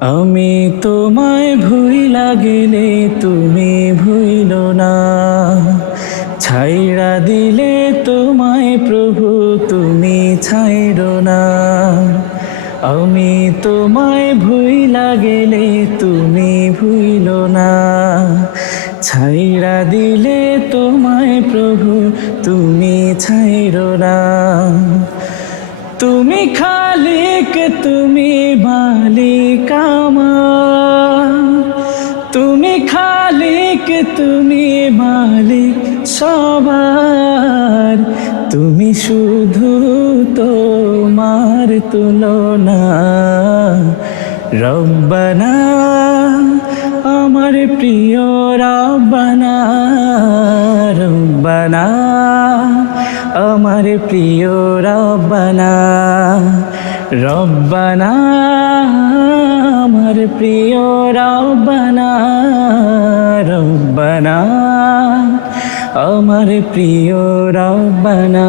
আমি তোমায় ভুইলা গেলে তুমি ভুইল না, ছাইরা দিলে তোমায় প্রভু তুমি ছাইরো না। আমি তোমায় ভুইলা গেলে তুমি ভুইল না, ছাইরা দিলে তোমায় প্রভু তুমি ছাইরো না। তুমি খালিক তুমি মালিক আমার, তুমি খালিক তুমি মালিক সবার, তুমি শুধু তোমার তুলনা। রব্বানা আমার প্রিয় রব্বানা, রব্বানা আমার প্রিয় রব্বানা, রব্বানা আমার প্রিয় রব্বানা, রব্বানা আমার প্রিয় রব্বানা।